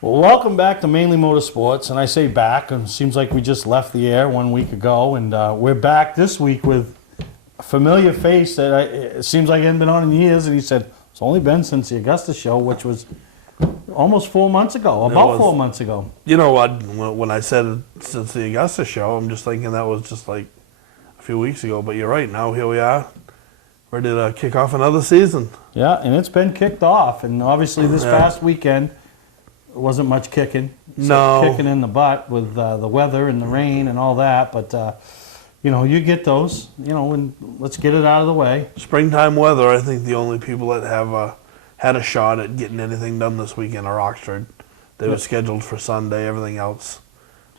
Well, welcome back to Mainely Motorsports, and I say back, and it seems like we just left the air 1 week ago, and we're back this week with a familiar face that it seems like hadn't been on in years, and he said, it's only been since the Augusta show, which was almost 4 months ago, about 4 months ago. You know what, when I said since the Augusta show, I'm just thinking that was just like a few weeks ago, but you're right, now here we are, ready to kick off another season. Yeah, and it's been kicked off, and obviously this past weekend, there wasn't much kicking. No. Kicking in the butt with the weather and the rain and all that, but you know, you get those, you know, and let's get it out of the way. Springtime weather, I think the only people that have had a shot at getting anything done this weekend are Oxford. They were scheduled for Sunday. Everything else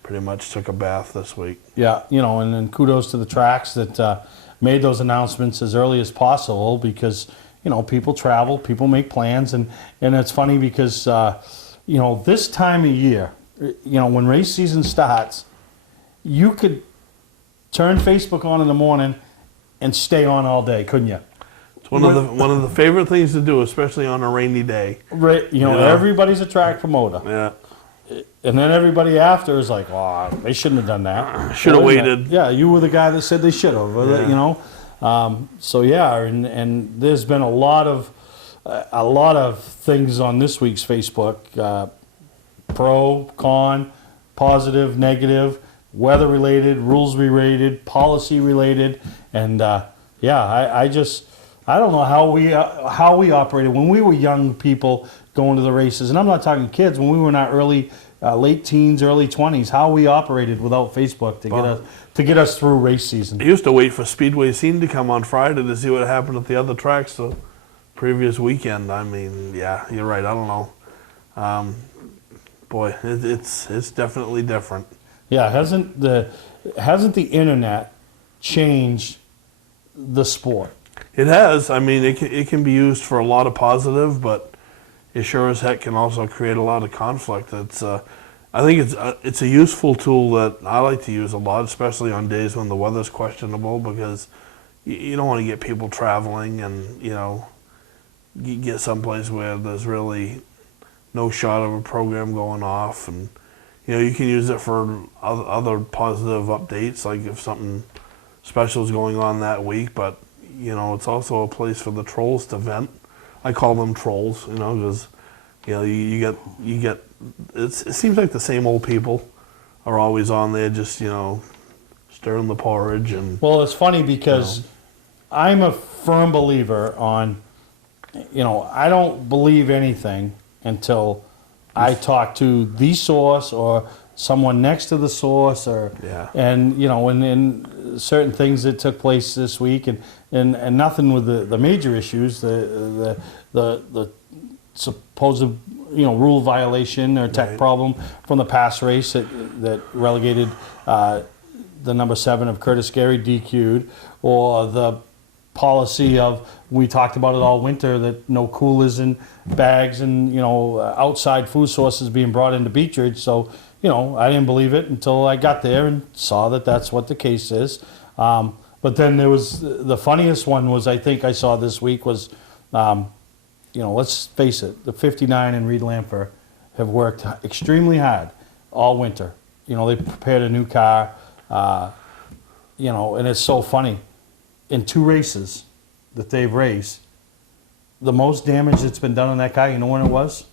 pretty much took a bath this week. Yeah, you know, and then kudos to the tracks that made those announcements as early as possible because, you know, people travel, people make plans, and it's funny because, you know, this time of year, you know, when race season starts, you could turn Facebook on in the morning and stay on all day, couldn't you? It's one of the favorite things to do, especially on a rainy day. Right, you know, everybody's a track promoter. Yeah. And then everybody after is like, oh, they shouldn't have done that. Should have waited. Yeah, you were the guy that said they should have, you know. So yeah, and there's been a lot of things on this week's Facebook, pro, con, positive, negative, weather related, rules related, policy related, and yeah, I don't know how we operated when we were young people going to the races, and I'm not talking kids, when we were in our late teens, early 20s, how we operated without Facebook to get us through race season. I used to wait for Speedway Scene to come on Friday to see what happened at the other tracks the previous weekend. I mean, yeah, you're right. I don't know. Boy, it's definitely different. Yeah, hasn't the internet changed the sport? It has. I mean, it can be used for a lot of positive, but it sure as heck can also create a lot of conflict. I think it's a useful tool that I like to use a lot, especially on days when the weather's questionable, because you don't want to get people traveling and, you know, you get someplace where there's really no shot of a program going off, and you know, you can use it for other positive updates, like if something special is going on that week. But you know, it's also a place for the trolls to vent. I call them trolls, you know, because you know you get it seems like the same old people are always on there, just, you know, stirring the porridge. And well, it's funny because I'm a firm believer on, you know, I don't believe anything until I talk to the source or someone next to the source, or and you know, and certain things that took place this week, and nothing with the major issues, the supposed, you know, rule violation or tech problem from the past race that relegated the number 7 of Curtis Gary DQ'd, or the policy of, we talked about it all winter, that no coolers and bags and, you know, outside food sources being brought into Beechridge. So, you know, I didn't believe it until I got there and saw that that's what the case is. But then there was, the funniest one was, I think I saw this week was, you know, let's face it, the 59 and Reed Lampher have worked extremely hard all winter. You know, they prepared a new car, you know, and it's so funny. In 2 races that they've raced, the most damage that's been done on that car, you know when it was?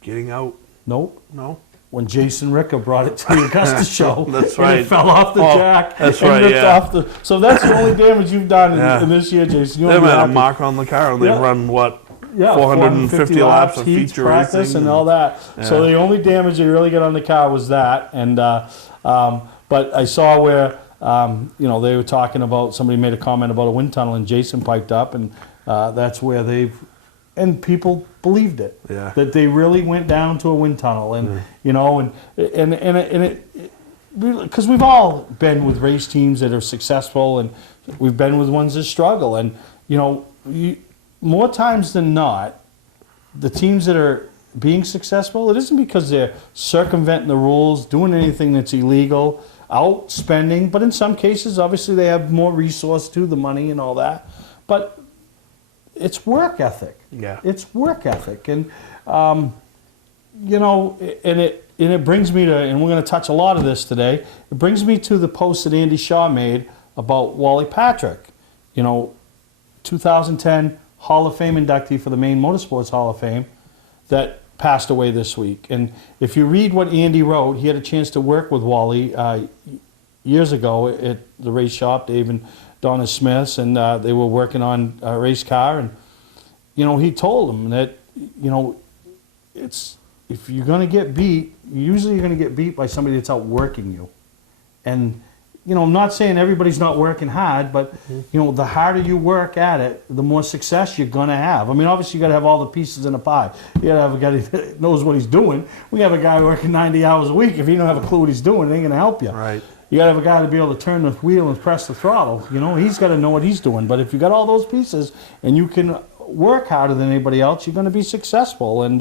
Getting out. Nope. No. When Jason Ricker brought it to the Augusta show. That's right. And it fell off the jack. That's and right, ripped yeah. off so that's the only damage you've done in this year, Jason. They've had a mark on the car, and they've run, what, 450 laps of heats, feature practice, racing. and all that. Yeah. So the only damage they really got on the car was that. And but I saw where, you know, they were talking about, somebody made a comment about a wind tunnel, and Jason piped up, and that's where and people believed it, that they really went down to a wind tunnel, and you know, and it, because we've all been with race teams that are successful, and we've been with ones that struggle, and you know, more times than not, the teams that are being successful, it isn't because they're circumventing the rules, doing anything that's illegal, outspending, but in some cases, obviously, they have more resource to the money and all that. But it's work ethic. Yeah. It's work ethic. And, you know, and it brings me to, and we're going to touch a lot of this today. It brings me to the post that Andy Shaw made about Wally Patrick. You know, 2010 Hall of Fame inductee for the Maine Motorsports Hall of Fame that passed away this week. And if you read what Andy wrote, he had a chance to work with Wally years ago at the race shop, Dave and Donna Smith's, and they were working on a race car. And, you know, he told him that, you know, it's, if you're going to get beat, usually you're going to get beat by somebody that's outworking you. And, you know, I'm not saying everybody's not working hard, but, you know, the harder you work at it, the more success you're going to have. I mean, obviously you got to have all the pieces in the pie. You got to have a guy that knows what he's doing. We have a guy working 90 hours a week. If he don't have a clue what he's doing, it ain't going to help you. Right. You got to have a guy to be able to turn the wheel and press the throttle. You know, he's got to know what he's doing. But if you got all those pieces and you can work harder than anybody else, you're going to be successful. And,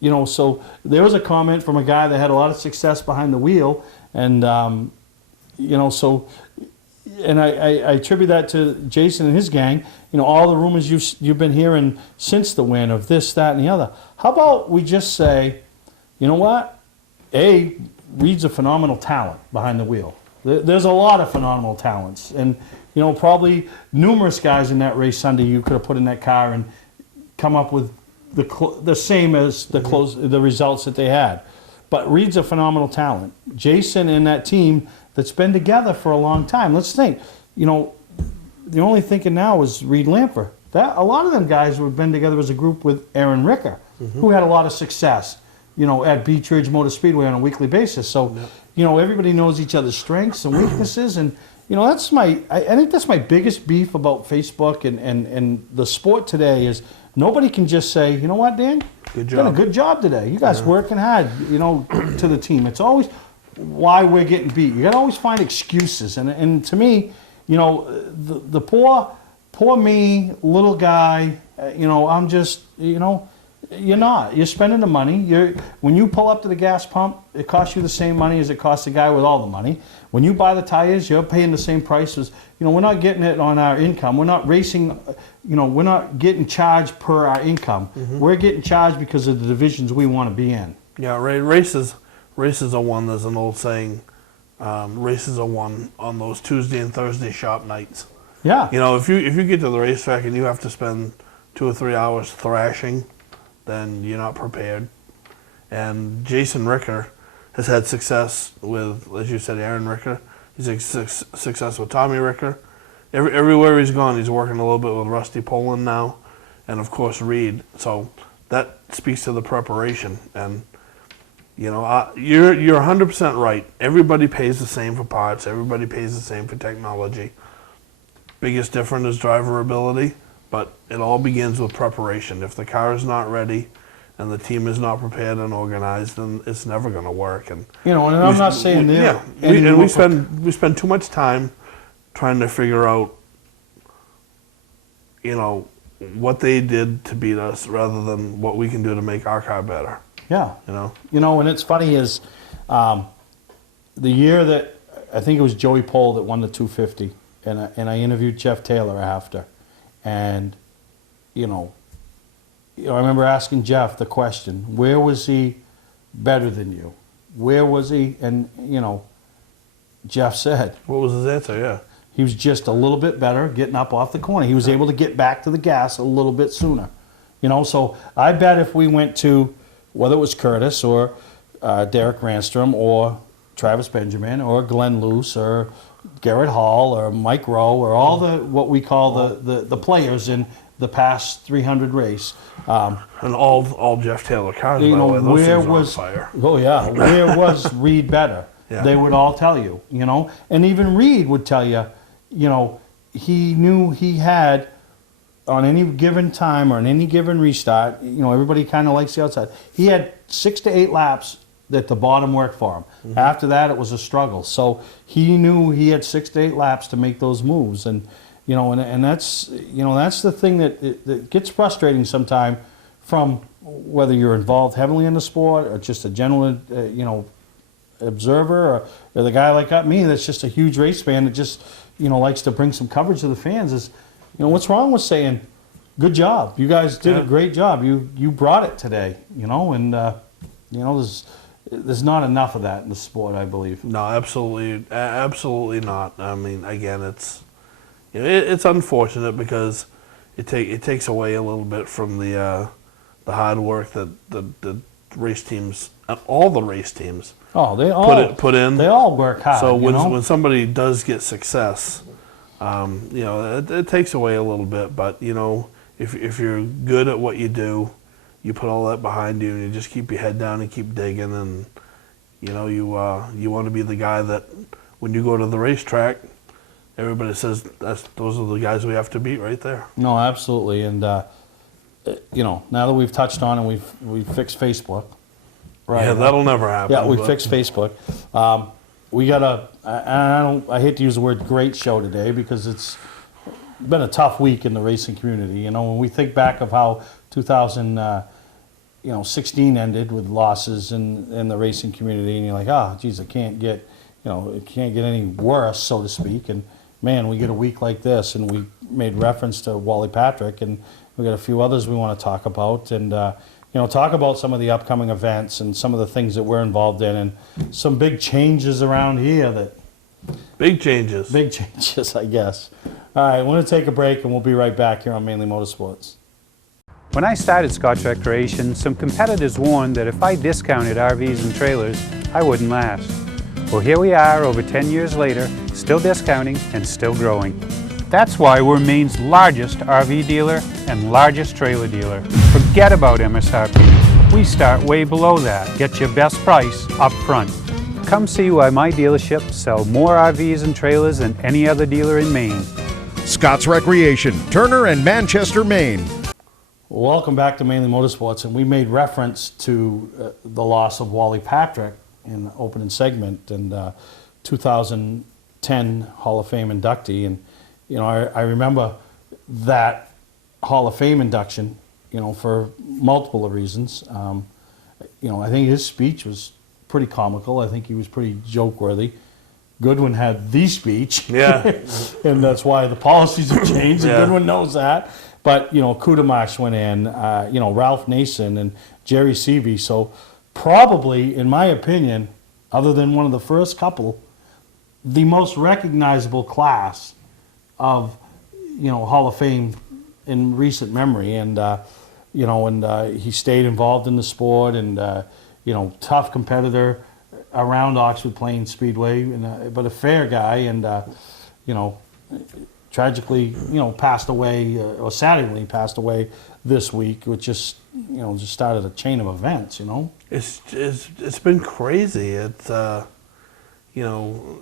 you know, so there was a comment from a guy that had a lot of success behind the wheel. And, you know, so, and I attribute that to Jason and his gang. You know, all the rumors you've been hearing since the win of this, that, and the other. How about we just say, you know what? Reed's a phenomenal talent behind the wheel. There's a lot of phenomenal talents. And, you know, probably numerous guys in that race Sunday you could have put in that car and come up with the same as the results that they had. But Reed's a phenomenal talent. Jason and that team that's been together for a long time. Let's think, you know, the only thinking now is Reed Lamper. A lot of them guys have been together as a group with Aaron Ricker, who had a lot of success, you know, at Beach Ridge Motor Speedway on a weekly basis. So, you know, everybody knows each other's strengths and weaknesses. And, you know, that's I think that's my biggest beef about Facebook and the sport today is nobody can just say, you know what, Dan? Good job. Done a good job today. You guys working hard, you know, to the team. It's always why we're getting beat. You got to always find excuses. And to me, you know, the poor me, little guy, you know, I'm just, you know, you're not. You're spending the money. When you pull up to the gas pump, it costs you the same money as it costs the guy with all the money. When you buy the tires, you're paying the same price as, you know, we're not getting it on our income. We're not racing, you know, we're not getting charged per our income. We're getting charged because of the divisions we want to be in. Yeah, races are won. There's an old saying, races are won on those Tuesday and Thursday shop nights. Yeah. You know, if you get to the racetrack and you have to spend 2 or 3 hours thrashing, then you're not prepared. And Jason Ricker has had success with, as you said, Aaron Ricker. He's had success with Tommy Ricker. Everywhere he's gone, he's working a little bit with Rusty Poland now, and of course Reed. So that speaks to the preparation. And you know, you're 100% right. Everybody pays the same for parts. Everybody pays the same for technology. Biggest difference is driver ability. But it all begins with preparation. If the car is not ready and the team is not prepared and organized, then it's never going to work. And you know, and I'm not saying we spend too much time trying to figure out, you know, what they did to beat us rather than what we can do to make our car better. Yeah. You know, and it's funny is the year that I think it was Joey Pole that won the 250, and I interviewed Jeff Taylor after. And, you know, I remember asking Jeff the question, where was he better than you? Where was he? And, you know, Jeff said. What was his answer? Yeah. He was just a little bit better getting up off the corner. He was able to get back to the gas a little bit sooner. You know, so I bet if we went to, whether it was Curtis or Derek Ranstrom or Travis Benjamin or Glenn Luce or Garrett Hall or Mike Rowe or all the what we call the players in the past 300 race. And all Jeff Taylor cars, you know, by the way, those where things are was on fire. Oh yeah, where was Reed better? Yeah. They would all tell you, you know, and even Reed would tell you, you know, he knew he had on any given time or on any given restart. You know, everybody kind of likes the outside. He had 6 to 8 laps that the bottom worked for him. After that, it was a struggle. So he knew he had 6 to 8 laps to make those moves, and you know, and that's, you know, that's the thing that gets frustrating sometimes from whether you're involved heavily in the sport or just a general, you know, observer or the guy like me that's just a huge race fan that just, you know, likes to bring some coverage to the fans is, you know, what's wrong with saying, good job. You guys did a great job. You brought it today, you know, and you know, there's not enough of that in the sport, I believe. No, absolutely not. I mean, again, it's it's unfortunate because it takes away a little bit from the hard work that the race teams, all the race teams, They all put in. They all work hard. So you know? when somebody does get success, you know, it takes away a little bit. But you know, if you're good at what you do, you put all that behind you, and you just keep your head down and keep digging, and you know, you want to be the guy that when you go to the racetrack, everybody says those are the guys we have to beat right there. No, absolutely, and you know, now that we've touched on and we've fixed Facebook, right? Yeah, that'll never happen. Yeah, we but- fixed Facebook. We got I hate to use the word great show today because it's been a tough week in the racing community. You know, when we think back of how 2016 ended with losses in the racing community, and you're like, geez, it can't get any worse, so to speak. And man, we get a week like this, and we made reference to Wally Patrick, and we got a few others we want to talk about, and you know, talk about some of the upcoming events and some of the things that we're involved in, and some big changes around here Big changes. Big changes, I guess. All right, we're going to take a break, and we'll be right back here on Mainly Motorsports. When I started Scotch Recreation, some competitors warned that if I discounted RVs and trailers, I wouldn't last. Well, here we are over 10 years later, still discounting and still growing. That's why we're Maine's largest RV dealer and largest trailer dealer. Forget about MSRP. We start way below that. Get your best price up front. Come see why my dealership sells more RVs and trailers than any other dealer in Maine. Scott's Recreation, Turner and Manchester, Maine. Welcome back to Mainly Motorsports, and we made reference to the loss of Wally Patrick in the opening segment, and 2010 Hall of Fame inductee. And you know, I remember that Hall of Fame induction, you know, for multiple reasons. You know, I think his speech was pretty comical. I think he was pretty joke-worthy. Goodwin had the speech. Yeah. And that's why the policies have changed, and Yeah. Goodwin knows that. But, you know, Kudamash went in, you know, Ralph Nason and Jerry Seavey. So probably, in my opinion, other than one of the first couple, the most recognizable class of, you know, Hall of Fame in recent memory. And, you know, and he stayed involved in the sport, and, you know, tough competitor around Oxford Plains Speedway, and, but a fair guy, and, you know, tragically, you know, passed away, or sadly passed away this week, which just, you know, just started a chain of events, you know. It's been crazy. It's you know,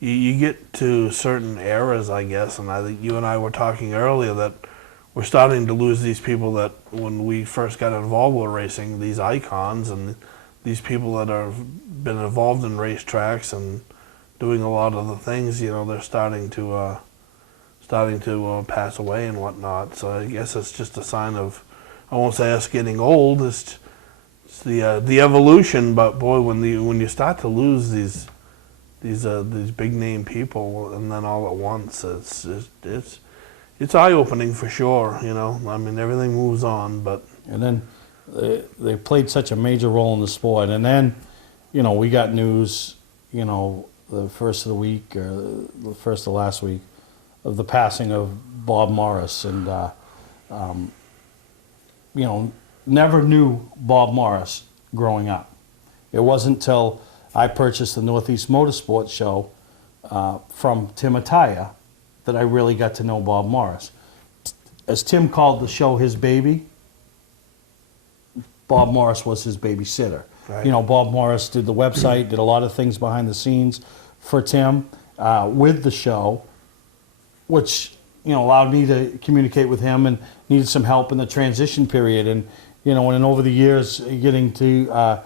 you get to certain eras, I guess, and I think you and I were talking earlier that we're starting to lose these people that when we first got involved with racing, these icons and these people that have been involved in racetracks and doing a lot of the things, you know, they're starting to pass away and whatnot. So I guess it's just a sign of, I won't say us getting old. It's the evolution. But boy, when you start to lose these big name people, and then all at once, it's eye opening for sure. You know, I mean, everything moves on, but And then they played such a major role in the sport. And then, you know, we got news, you know, the first of the week, or the first of last week, of the passing of Bob Morris. And, you know, never knew Bob Morris growing up. It wasn't till I purchased the Northeast Motorsports show from Tim Ataya that I really got to know Bob Morris. As Tim called the show his baby, Bob Morris was his babysitter. Right. You know, Bob Morris did the website, did a lot of things behind the scenes for Tim with the show, which, you know, allowed me to communicate with him, and needed some help in the transition period. And, you know, and over the years, getting to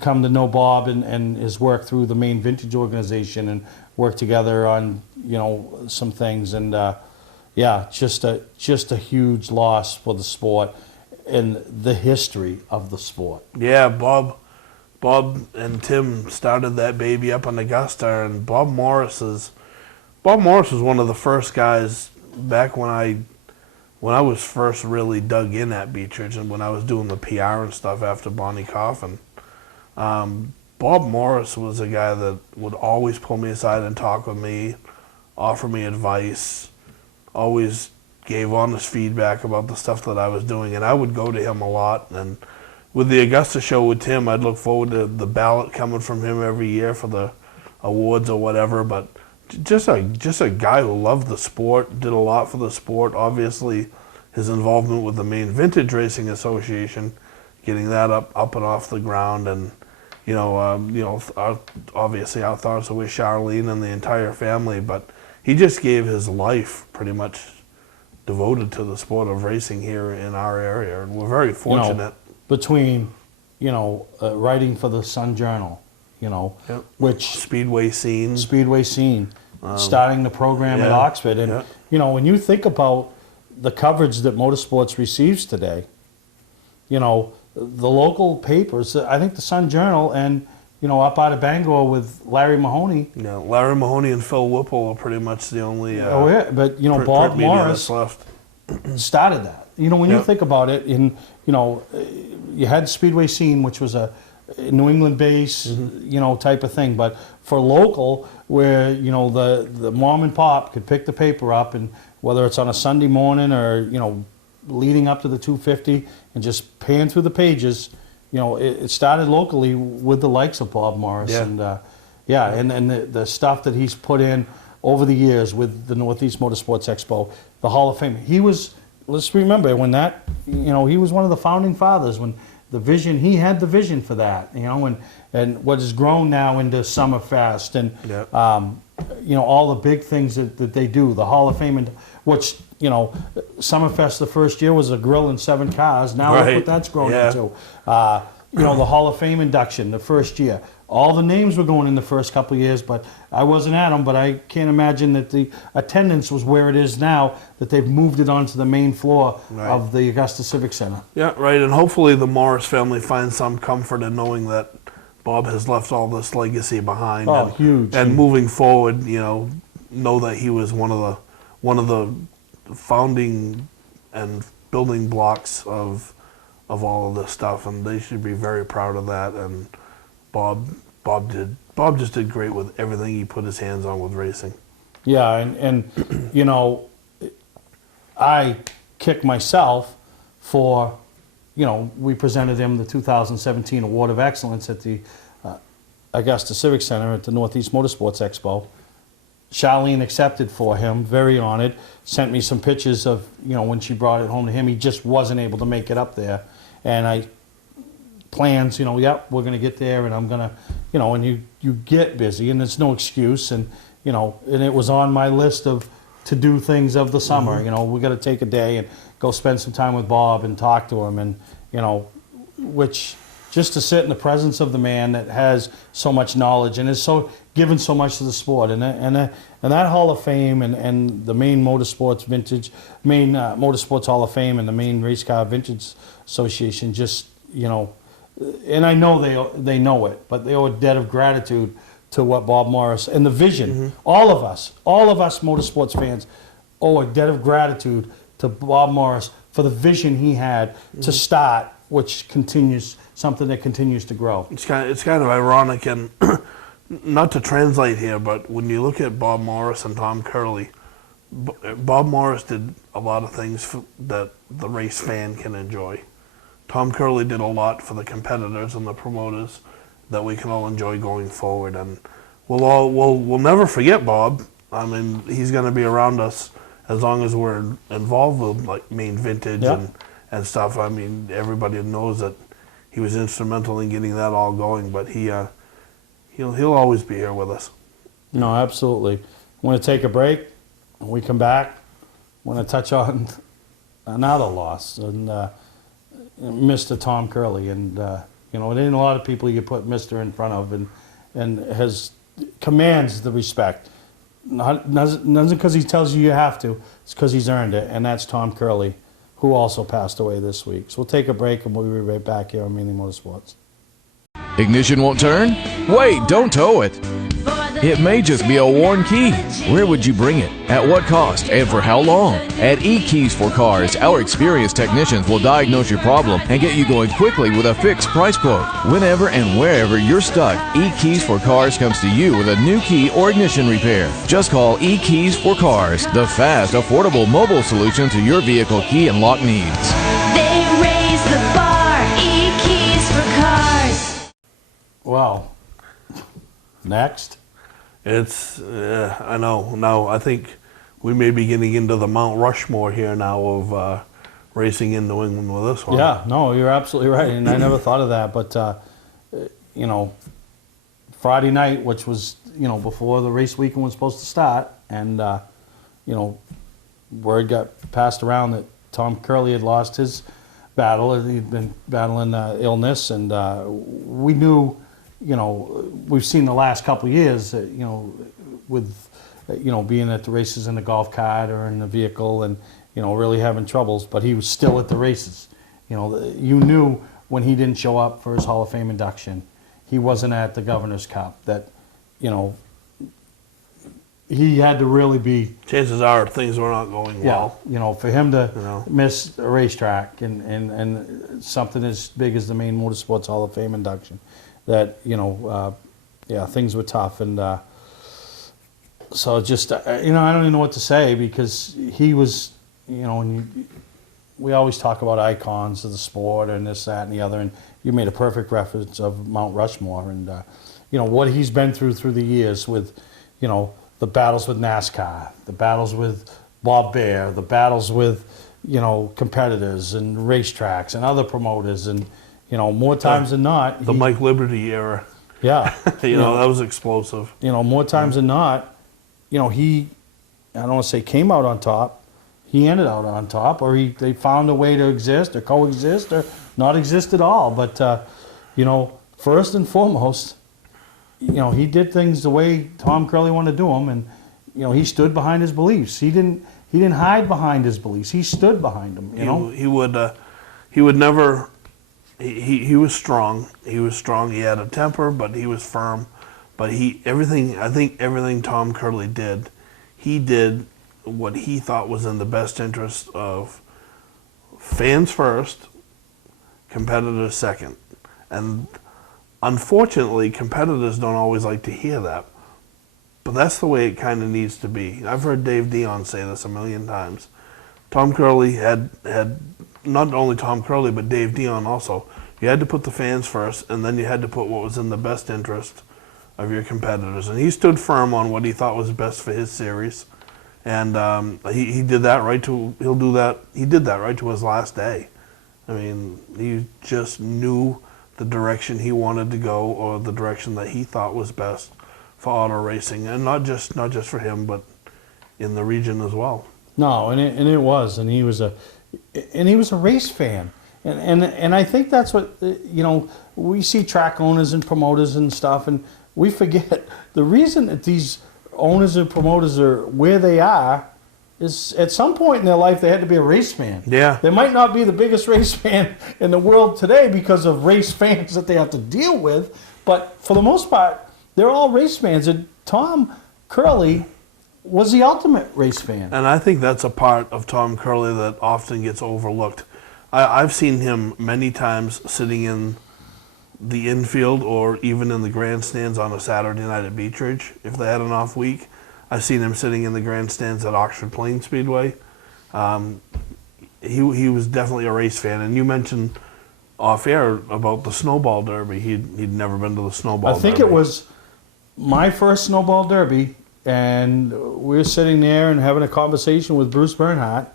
come to know Bob and his work through the Maine Vintage organization, and work together on, you know, some things. And yeah, just a huge loss for the sport and the history of the sport. yeah, Bob and Tim started that baby up in Augusta, and Bob Morris was one of the first guys back when I was first really dug in at Beechridge and when I was doing the PR and stuff after Bonnie Coffin, Bob Morris was a guy that would always pull me aside and talk with me, offer me advice, always gave honest feedback about the stuff that I was doing, and I would go to him a lot. And with the Augusta show with Tim, I'd look forward to the ballot coming from him every year for the awards or whatever. But just a guy who loved the sport, did a lot for the sport. Obviously, his involvement with the Maine Vintage Racing Association, getting that up and off the ground, and obviously our thoughts are with Charlene and the entire family. But he just gave his life pretty much devoted to the sport of racing here in our area, and we're very fortunate. Between, writing for the Sun Journal, Yep. which Speedway scene. starting the program at yeah, Oxford, and when you think about the coverage that motorsports receives today, the local papers, I think the Sun Journal, and up out of Bangor with Larry Mahoney. Yeah, Larry Mahoney and Phil Whipple are pretty much the only. But print Bob media Morris that's left. started that. When you Yep. think about it, you had Speedway Scene, which was a New England base, type of thing. But for local, where the mom and pop could pick the paper up, and whether it's on a Sunday morning or leading up to the 250, and just pan through the pages, it started locally with the likes of Bob Morris, Yeah. and the stuff that he's put in over the years with the Northeast Motorsports Expo, the Hall of Fame. He was. Let's remember when that, he was one of the founding fathers when he had the vision for that, and what has grown now into Summerfest and, Yep. all the big things that they do, the Hall of Fame, and which, Summerfest the first year was a grill and 7 cars. Now look Right. what that's grown Yeah. into. The Hall of Fame induction the first year. All the names were going in the first couple of years, but I wasn't at them. But I can't imagine that the attendance was where it is now, that they've moved it onto the main floor Right. of the Augusta Civic Center. Yeah, right. And hopefully the Morris family finds some comfort in knowing that Bob has left all this legacy behind. Oh, and, huge. And moving forward, know that he was one of the founding and building blocks of all of this stuff, and they should be very proud of that. And Bob just did great with everything he put his hands on with racing. Yeah, and I kick myself for, we presented him the 2017 Award of Excellence at the Augusta Civic Center at the Northeast Motorsports Expo. Charlene accepted for him, very honored, sent me some pictures of, when she brought it home to him. He just wasn't able to make it up there. And plans, yep, we're going to get there, and I'm going to, and you get busy, and there's no excuse, and, and it was on my list of to-do things of the summer. We got to take a day and go spend some time with Bob and talk to him, and, which just to sit in the presence of the man that has so much knowledge and is so given so much to the sport, and that Hall of Fame and the Maine Motorsports Hall of Fame and the Maine Race Car Vintage Association, just and I know they know it, but they owe a debt of gratitude to what Bob Morris and the vision. All of us motorsports fans owe a debt of gratitude to Bob Morris for the vision he had to start, which continues, something that continues to grow. It's kind of ironic, and not to translate here, but when you look at Bob Morris and Tom Curley, Bob Morris did a lot of things that the race fan can enjoy. Tom Curley did a lot for the competitors and the promoters that we can all enjoy going forward, and we'll never forget Bob. I mean, he's going to be around us as long as we're involved with like Maine Vintage and stuff. I mean, everybody knows that he was instrumental in getting that all going, but he'll always be here with us. No, absolutely. I want to take a break. When we come back, I want to touch on another loss, and Mr. Tom Curley. And, it ain't a lot of people you put Mr. in front of, and commands the respect. Not because he tells you have to, it's because he's earned it, and that's Tom Curley, who also passed away this week. So we'll take a break, and we'll be right back here on Mainely Motorsports. Ignition won't turn? Wait, don't tow it. It may just be a worn key. Where would you bring it? At what cost? And for how long? At eKeys for Cars, our experienced technicians will diagnose your problem and get you going quickly with a fixed price quote. Whenever and wherever you're stuck, eKeys for Cars comes to you with a new key or ignition repair. Just call eKeys for Cars, the fast, affordable mobile solution to your vehicle key and lock needs. They raise the bar, e-keys for cars. Well, next. It's, I know. Now, I think we may be getting into the Mount Rushmore here now of racing in New England with this one. Yeah, no, you're absolutely right, and I never thought of that. But you know, Friday night, which was before the race weekend was supposed to start, and word got passed around that Tom Curley had lost his battle. He'd been battling illness, and we knew. We've seen the last couple of years, with, being at the races in the golf cart or in the vehicle and, really having troubles, but he was still at the races. You knew when he didn't show up for his Hall of Fame induction, he wasn't at the Governor's Cup, that, he had to really be. Chances are things were not going well. For him to miss a racetrack and something as big as the Maine Motorsports Hall of Fame induction. That things were tough, and so just I don't even know what to say, because he was we always talk about icons of the sport and this, that, and the other, and you made a perfect reference of Mount Rushmore, and what he's been through the years with the battles with NASCAR, the battles with Bob Bear, the battles with competitors and racetracks and other promoters, and more times than not. The Mike Liberty era. Yeah. that was explosive. More times than not, he, I don't want to say came out on top, he ended out on top, or they found a way to exist or coexist or not exist at all. But, first and foremost, he did things the way Tom Curley wanted to do them, and, he stood behind his beliefs. He didn't hide behind his beliefs. He stood behind them, He would never. He was strong. He was strong. He had a temper, but he was firm. But I think everything Tom Curley did, he did what he thought was in the best interest of fans first, competitors second. And unfortunately, competitors don't always like to hear that. But that's the way it kind of needs to be. I've heard Dave Dion say this a million times. Tom Curley had not only Tom Curley, but Dave Dion also. You had to put the fans first, and then you had to put what was in the best interest of your competitors. And he stood firm on what he thought was best for his series. And he did that right to, he did that right to his last day. I mean, he just knew the direction he wanted to go, or the direction that he thought was best for auto racing. And not just for him, but in the region as well. No, and it was, and he was a race fan, and I think that's what we see track owners and promoters and stuff, and we forget the reason that these owners and promoters are where they are is at some point in their life they had to be a race fan. Yeah, they might not be the biggest race fan in the world today because of race fans that they have to deal with, but for the most part they're all race fans, and Tom Curley was the ultimate race fan. And I think that's a part of Tom Curley that often gets overlooked. I've seen him many times sitting in the infield or even in the grandstands on a Saturday night at Beech Ridge, if they had an off week. I've seen him sitting in the grandstands at Oxford Plains Speedway. He was definitely a race fan. And you mentioned off air about the Snowball Derby. He'd never been to the Snowball Derby. I think it was my first Snowball Derby, and we were sitting there and having a conversation with Bruce Bernhardt,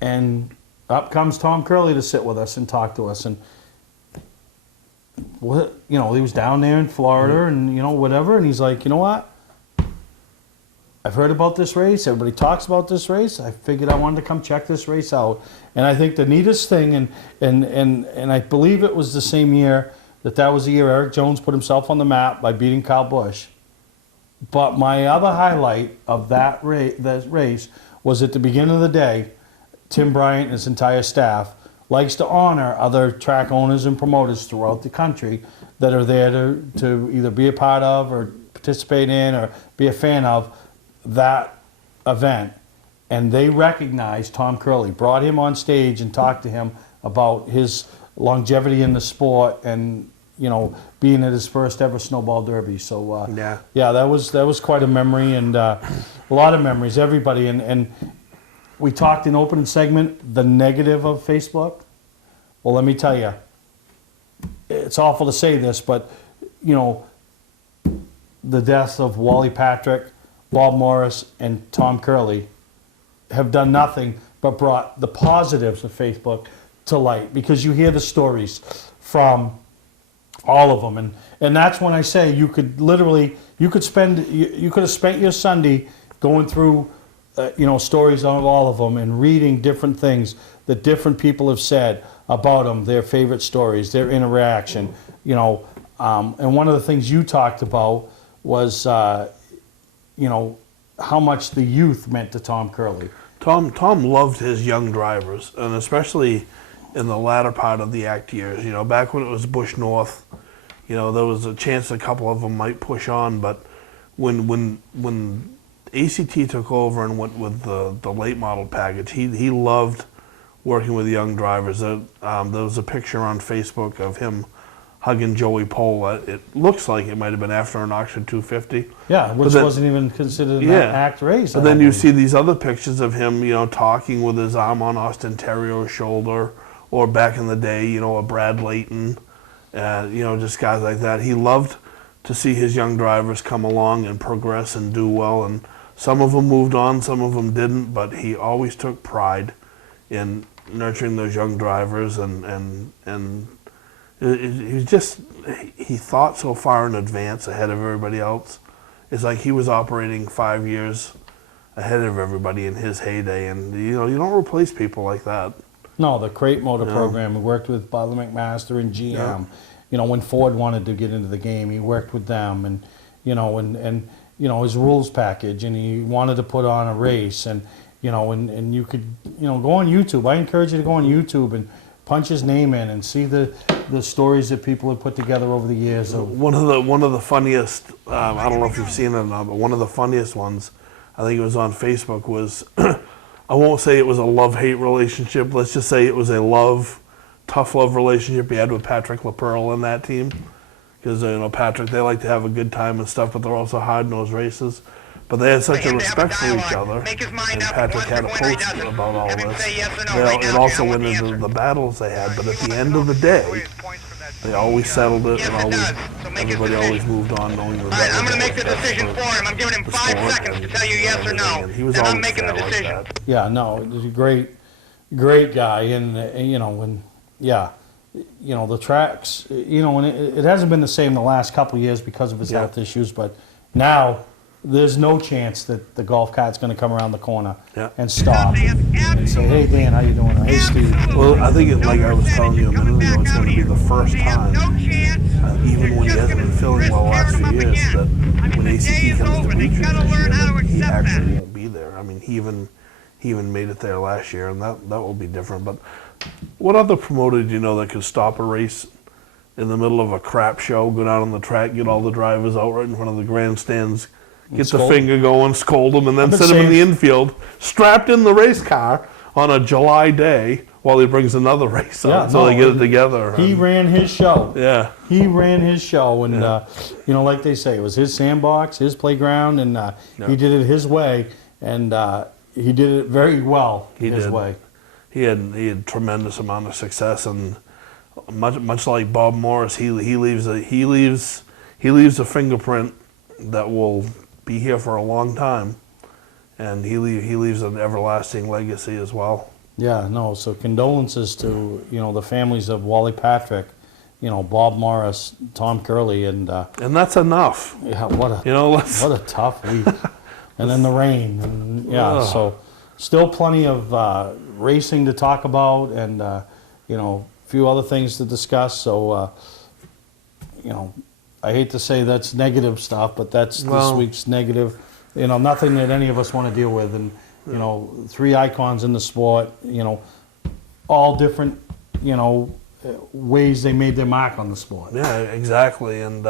and up comes Tom Curley to sit with us and talk to us. And he was down there in Florida and whatever, and he's like, you know what? I've heard about this race. Everybody talks about this race. I figured I wanted to come check this race out. And I think the neatest thing, and I believe it was the same year that was the year Eric Jones put himself on the map by beating Kyle Busch. But my other highlight of that race was at the beginning of the day, Tim Bryant and his entire staff likes to honor other track owners and promoters throughout the country that are there to either be a part of or participate in or be a fan of that event, and they recognized Tom Curley, brought him on stage and talked to him about his longevity in the sport and, you know, being at his first ever snowball derby. So yeah, that was quite a memory, and a lot of memories. Everybody, and we talked in opening segment the negative of Facebook. Well, let me tell you, it's awful to say this, but you know, the deaths of Wally Patrick, Bob Morris, and Tom Curley have done nothing but brought the positives of Facebook to light, because you hear the stories from all of them, and that's when I say you could have spent your Sunday going through you know, stories of all of them and reading different things that different people have said about them, their favorite stories, their interaction, you know, and one of the things you talked about was you know, how much the youth meant to Tom Curley. Tom loved his young drivers, and especially in the latter part of the ACT years. You know, back when it was Busch North, you know, there was a chance a couple of them might push on, but when ACT took over and went with the late model package, he loved working with young drivers. There was a picture on Facebook of him hugging Joey Pole. It looks like it might have been after an auction 250. Yeah, which wasn't even considered an ACT race. And then you see these other pictures of him, you know, talking with his arm on Austin Terrio's shoulder, or back in the day, you know, a Brad Layton, you know, just guys like that. He loved to see his young drivers come along and progress and do well, and some of them moved on, some of them didn't, but he always took pride in nurturing those young drivers, and he thought so far in advance ahead of everybody else. It's like he was operating 5 years ahead of everybody in his heyday, and you know, you don't replace people like that. No, the crate motor program, we worked with Butler McMaster and GM. Yeah. You know, when Ford wanted to get into the game, he worked with them, and you know, and you know, his rules package, and he wanted to put on a race, and you know, and you could, you know, go on YouTube. I encourage you to go on YouTube and punch his name in and see the stories that people have put together over the years. One of the funniest, I don't know if you've seen it or not, but one of the funniest ones, I think it was on Facebook, was I won't say it was a love-hate relationship. Let's just say it was a tough love relationship he had with Patrick LaPearl and that team. Because, you know, Patrick, they like to have a good time and stuff, but they're also hard-nosed races. But they had such a respect for each other, and Patrick had a post about all this. It also went into the battles they had, but at the end of the day, they always settled it, and everybody always moved on, knowing that I'm going to make the decision for him. I'm giving him 5 seconds to tell you yes or no. He was and always I'm making the fair like decision. that. Yeah, no, he's a great guy, and you know, and yeah, you know, the tracks, you know, and it hasn't been the same the last couple of years because of his health issues, but now there's no chance that the golf cart's going to come around the corner and stop and say, "Hey Dan, how you doing?" Or, "Hey Steve." Well, I think like I was telling you a minute ago, it's going to be the first time, even when he hasn't been feeling well the last few years, that when ACT comes to Beechers this year, he actually won't be there. I mean, he even made it there last year, and that will be different. But what other promoter do you know that could stop a race in the middle of a crap show, go down on the track, get all the drivers out right in front of the grandstands, get the finger going, scold them, and then sit them in the infield, strapped in the race car on a July day while he brings another race out until they get it together? He ran his show. Yeah. He ran his show, and you know, like they say, it was his sandbox, his playground, and he did it his way, and he did it very well his way. He had tremendous amount of success, and much like Bob Morris, he leaves a fingerprint that will be here for a long time, and he leaves an everlasting legacy as well. Yeah, no. So condolences to, you know, the families of Wally Patrick, you know, Bob Morris, Tom Curley, and that's enough. Yeah, what a tough week, and then the rain, and so still plenty of racing to talk about, and you know, a few other things to discuss. So you know, I hate to say that's negative stuff, but that's this week's negative. You know, nothing that any of us want to deal with, and you know, 3 icons in the sport. You know, all different, you know, ways they made their mark on the sport. Yeah, exactly. And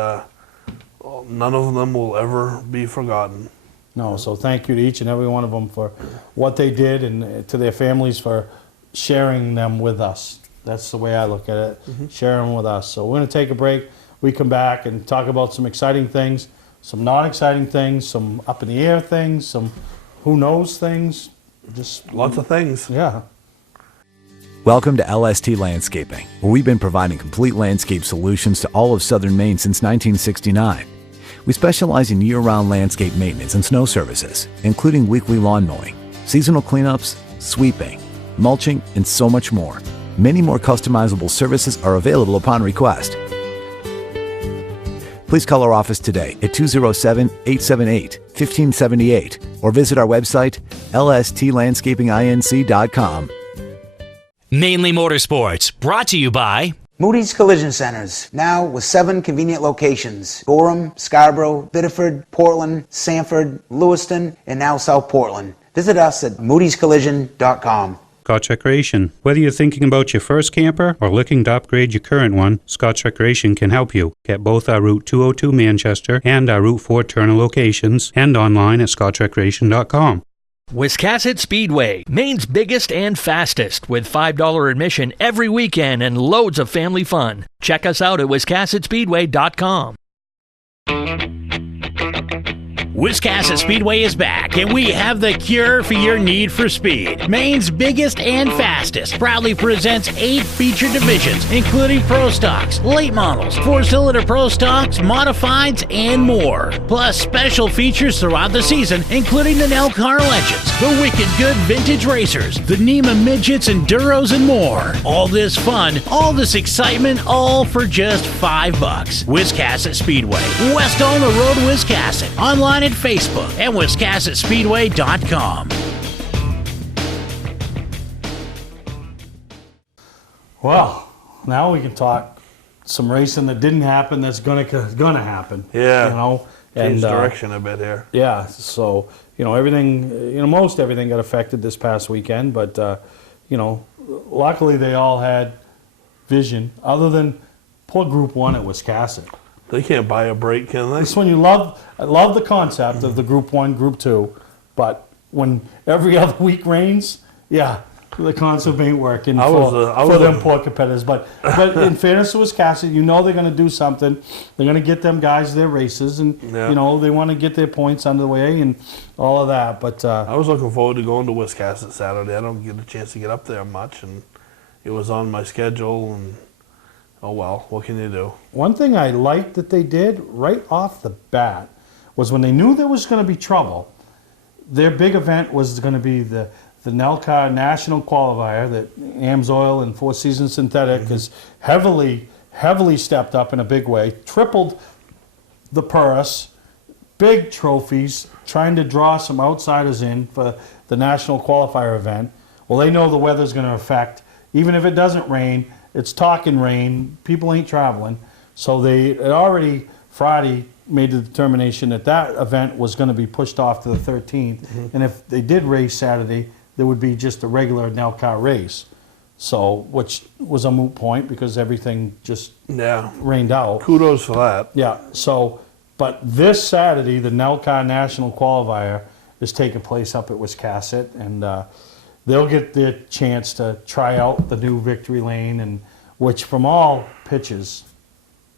none of them will ever be forgotten. No, so thank you to each and every one of them for what they did, and to their families for sharing them with us. That's the way I look at it, sharing them with us. So we're going to take a break. We come back and talk about some exciting things, some not exciting things, some up in the air things, some who knows things. Just Lots of things. yeah. Welcome to LST Landscaping, where we've been providing complete landscape solutions to all of southern Maine since 1969. We specialize in year-round landscape maintenance and snow services, including weekly lawn mowing, seasonal cleanups, sweeping, mulching, and so much more. Many more customizable services are available upon request. Please call our office today at 207-878-1578 or visit our website, lstlandscapinginc.com. Mainely Motorsports, brought to you by Moody's Collision Centers, now with 7 convenient locations: Gorham, Scarborough, Biddeford, Portland, Sanford, Lewiston, and now South Portland. Visit us at moodyscollision.com. Scotch Recreation. Whether you're thinking about your first camper or looking to upgrade your current one, Scotch Recreation can help you. Get both our Route 202 Manchester and our Route 4 Turner locations, and online at scotchrecreation.com. Wiscasset Speedway, Maine's biggest and fastest, with $5 admission every weekend and loads of family fun. Check us out at wiscassetspeedway.com. Wiscasset Speedway is back, and we have the cure for your need for speed. Maine's biggest and fastest proudly presents 8 feature divisions, including Pro Stocks, late models, 4-cylinder Pro Stocks, modifieds, and more. Plus special features throughout the season, including the Nelcar Legends, the Wicked Good Vintage Racers, the NEMA Midgets, Enduros, and more. All this fun, all this excitement, all for just $5. Wiscasset Speedway, West Owner Road, Wiscasset. Online at Facebook and wiscassetspeedway.com. Well, now we can talk some racing that didn't happen that's gonna happen. Yeah. You know, Change direction a bit here. Yeah. So everything, most everything got affected this past weekend, but luckily they all had vision, other than poor Group 1 at Wiscasset. They can't buy a break, can they? This one I love the concept of the Group 1, Group 2, but when every other week rains, yeah, the concept ain't working for them poor competitors. But in fairness to Wiscasset, they're going to do something. They're going to get them guys their races, and they want to get their points underway and all of that. But I was looking forward to going to Wiscasset Saturday. I don't get a chance to get up there much, and it was on my schedule, and oh well, what can you do? One thing I liked that they did right off the bat was when they knew there was going to be trouble, their big event was going to be the Nelcar National Qualifier that Amsoil and Four Seasons Synthetic has heavily stepped up in a big way, tripled the purse, big trophies, trying to draw some outsiders in for the National Qualifier event. Well, they know the weather's going to affect, even if it doesn't rain, it's talking rain, people ain't traveling. So they had already Friday made the determination that event was going to be pushed off to the 13th. And if they did race Saturday, there would be just a regular Nelcar race. So, which was a moot point because everything just rained out. Kudos for that. Yeah. So, but this Saturday, the Nelcar National Qualifier is taking place up at Wiscasset, and they'll get their chance to try out the new Victory Lane, and which from all pitches,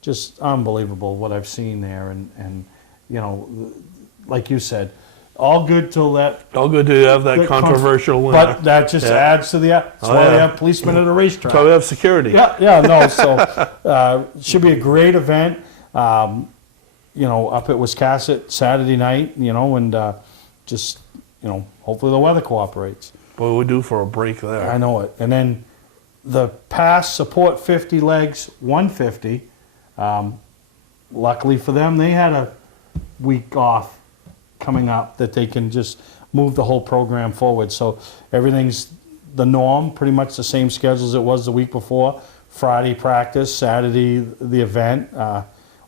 just unbelievable what I've seen there, and like you said, all good to have that controversial winner. But that just adds to that's why they have policemen at a racetrack. So they have security. So should be a great event. Up at Wiscasset Saturday night. And hopefully the weather cooperates. Well, we do for a break there. I know it. And then the pass support 50 legs 150. Luckily for them, they had a week off coming up that they can just move the whole program forward. So everything's the norm, pretty much the same schedule as it was the week before. Friday practice, Saturday the event,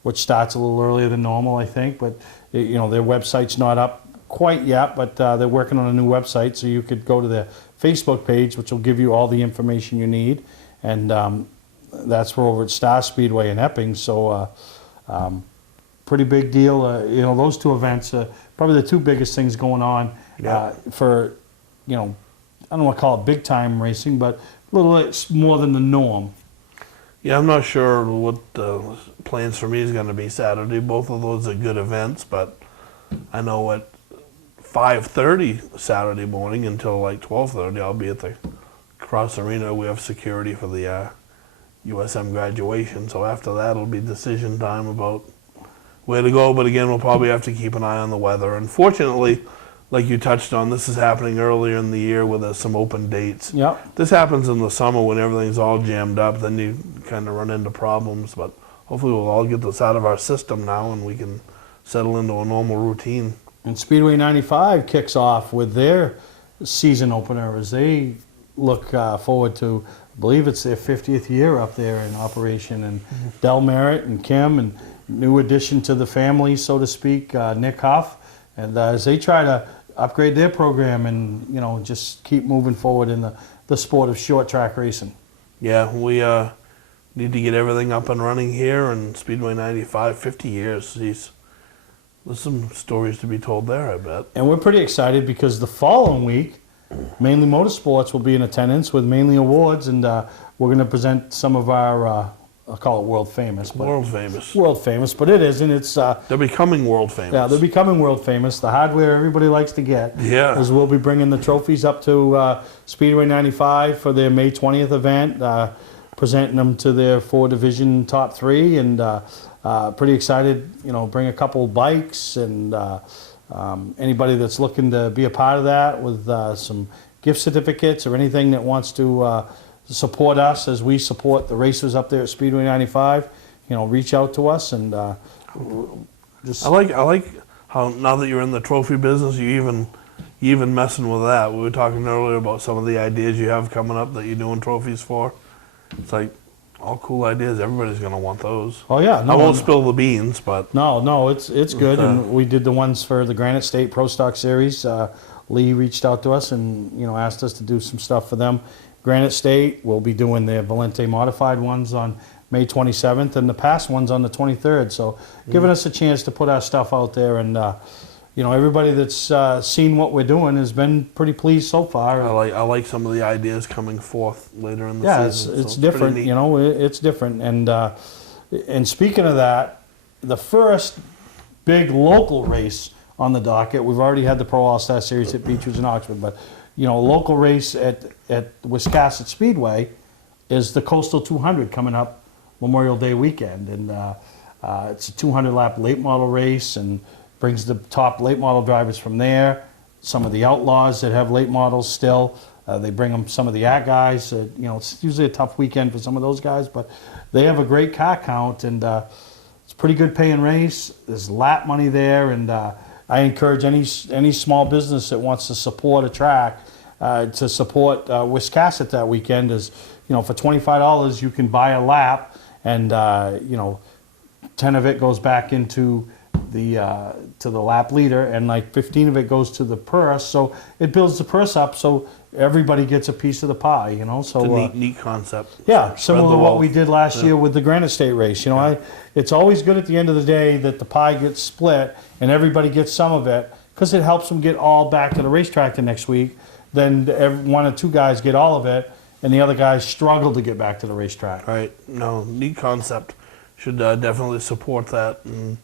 which starts a little earlier than normal, I think. But their website's not up quite yet, but they're working on a new website, so you could go to their Facebook page, which will give you all the information you need. And that's over at Star Speedway in Epping. So pretty big deal. You know, those two events are probably the two biggest things going on for, you know, I don't want to call it big time racing, but a little bit more than the norm. Yeah, I'm not sure what the plans for me is going to be Saturday. Both of those are good events, but I know at 5:30 Saturday morning until like 12:30, I'll be at the Cross Arena. We have security for the USM graduation, so after that it'll be decision time about where to go. But again, we'll probably have to keep an eye on the weather. Unfortunately, like you touched on, this is happening earlier in the year where there's some open dates. Yep. This happens in the summer when everything's all jammed up, then you kind of run into problems. But hopefully we'll all get this out of our system now and we can settle into a normal routine. And Speedway 95 kicks off with their season opener as they look forward to, I believe it's their 50th year up there in operation. And Del Merritt and Kim, and new addition to the family, so to speak, Nick Huff. And as they try to upgrade their program and, you know, just keep moving forward in the sport of short track racing. Yeah, we need to get everything up and running here, and Speedway 95, 50 years. Geez. There's some stories to be told there, I bet. And we're pretty excited because the following week, Mainly Motorsports will be in attendance with Mainly Awards, and we're going to present some of our, I'll call it world famous. But world famous. World famous, but it isn't. It's they're becoming world famous. Yeah, they're becoming world famous. The hardware everybody likes to get. Yeah. Is we'll be bringing the trophies up to Speedway 95 for their May 20th event, presenting them to their 4-division top 3, and pretty excited. You know, bring a couple bikes and anybody that's looking to be a part of that with some gift certificates or anything that wants to support us as we support the racers up there at Speedway 95. You know, reach out to us and just. I like how now that you're in the trophy business, you even messing with that. We were talking earlier about some of the ideas you have coming up that you're doing trophies for. It's like all cool ideas. Everybody's gonna want those. Oh yeah, I won't spill the beans, but no, it's good. And we did the ones for the Granite State Pro Stock Series. Lee reached out to us and, you know, asked us to do some stuff for them. Granite State will be doing their Valente modified ones on May 27th and the past ones on the 23rd. So giving us a chance to put our stuff out there, and you know, everybody that's seen what we're doing has been pretty pleased so far. I like some of the ideas coming forth later in the season. Yeah, it's different. You know, it's different. And speaking of that, the first big local race on the docket, we've already had the Pro All-Star Series at Beechwoods and Oxford, but you know, local race at Wiscasset Speedway is the Coastal 200 coming up Memorial Day weekend, and it's a 200-lap late model race and brings the top late model drivers from there. Some of the outlaws that have late models still, they bring them some of the AT guys. You know, it's usually a tough weekend for some of those guys, but they have a great car count, and it's a pretty good paying race. There's lap money there, and I encourage any small business that wants to support a track to support Wiscasset that weekend. Is, you know, for $25 you can buy a lap, and you know, 10 of it goes back into the lap leader, and like 15 of it goes to the purse. So it builds the purse up, so everybody gets a piece of the pie. You know, so it's a neat concept. Yeah, similar to what we did last year with the Granite State race. You know, it's always good at the end of the day that the pie gets split and everybody gets some of it, because it helps them get all back to the racetrack the next week. Then one or two guys get all of it, and the other guys struggle to get back to the racetrack. Right. No, neat concept. Should definitely support that. And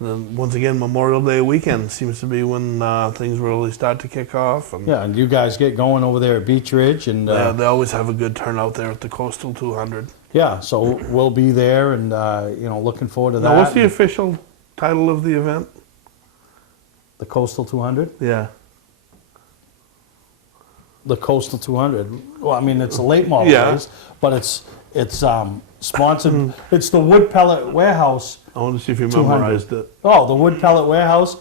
then once again, Memorial Day weekend seems to be when things really start to kick off. And yeah, and you guys get going over there at Beech Ridge, and they always have a good turnout there at the Coastal 200. Yeah, so we'll be there, and you know, looking forward to that. Now, what's the official title of the event? The Coastal 200? Yeah. The Coastal 200. Well, I mean, it's a late model race, but it's sponsored. It's the Wood Pellet Warehouse. I want to see if you 200. memorized it. Oh, the Wood Pellet Warehouse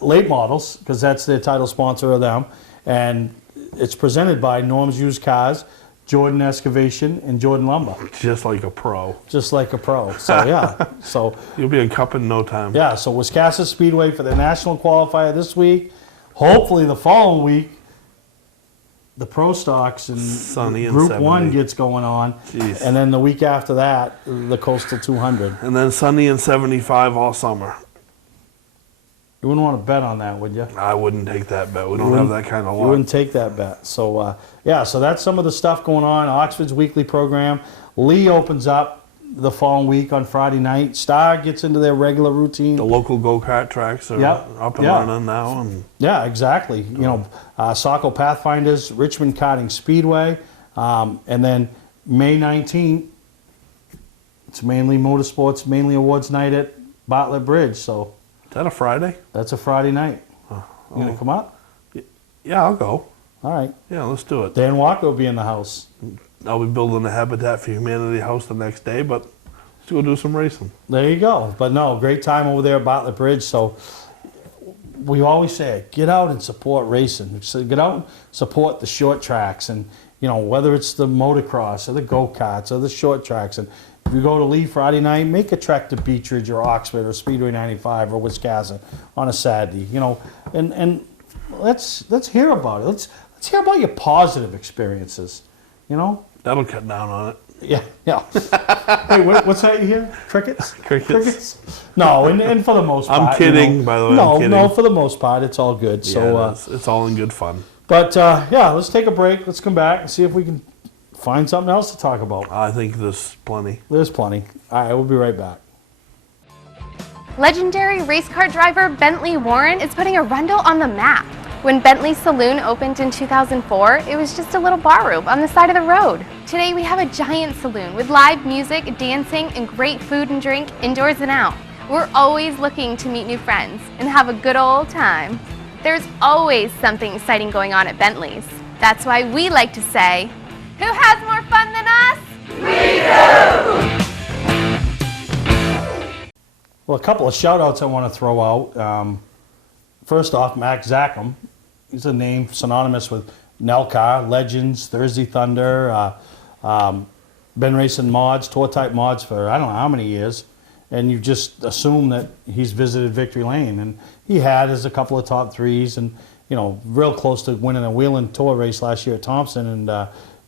late models, because that's their title sponsor of them, and it's presented by Norm's Used Cars, Jordan Excavation, and Jordan Lumber. Just like a pro. Just like a pro. So yeah, so you'll be in cup in no time. Yeah, so Wiscasset Speedway for the national qualifier this week. Hopefully the following week, the Pro Stocks and Sunny and Group 70. 1 gets going on. Jeez. And then the week after that, the Coastal 200. And then sunny and 75 all summer. You wouldn't want to bet on that, would you? I wouldn't take that bet. We don't have that kind of You luck. wouldn't take that bet. So, yeah, so that's some of the stuff going on. Oxford's weekly program. Lee opens up the following week on Friday night. Star gets into their regular routine. The local go-kart tracks are Yep. up and Yeah. running now. And Yeah, exactly. You know, Saco Pathfinders, Richmond Karting Speedway, and then May 19th, it's Mainly Motorsports, Mainly Awards Night at Bartlett Bridge. So is that a Friday? that's a Friday night. You gonna come up? Yeah, I'll go. All right. Yeah, let's do it. Dan Walker will be in the house. I'll be building a Habitat for Humanity house the next day, but let's go do some racing. There you go. But no, great time over there at Bartlett Bridge. So we always say, get out and support racing. So get out and support the short tracks, and you know, whether it's the motocross or the go-karts or the short tracks. And if you go to Lee Friday night, make a trek to Beechridge or Oxford or Speedway 95 or Wisconsin on a Saturday. You know, and let's hear about it. Let's hear about your positive experiences. You know. That'll cut down on it. Yeah, yeah. Hey, what's that you hear? Crickets? Crickets. No, and for the most part. I'm kidding, you know, by the way. No, I'm kidding. no, for the most part, it's all good. Yeah, So, it's all in good fun. but yeah, let's take a break. Let's come back and see if we can find something else to talk about. I think there's plenty. There's plenty. All right, we'll be right back. Legendary race car driver Bentley Warren is putting Arundel on the map. When Bentley's Saloon opened in 2004, it was just a little bar room on the side of the road. Today we have a giant saloon with live music, dancing, and great food and drink indoors and out. We're always looking to meet new friends and have a good old time. There's always something exciting going on at Bentley's. That's why we like to say, who has more fun than us? Well, a couple of shout-outs I want to throw out. First off, Mac Zackham. He's a name synonymous with Nelcar, Legends, Thursday Thunder, been racing mods, tour-type mods for I don't know how many years, and you just assume that he's visited Victory Lane, and he had as a couple of top threes, and you know, real close to winning a Wheeling Tour race last year at Thompson, and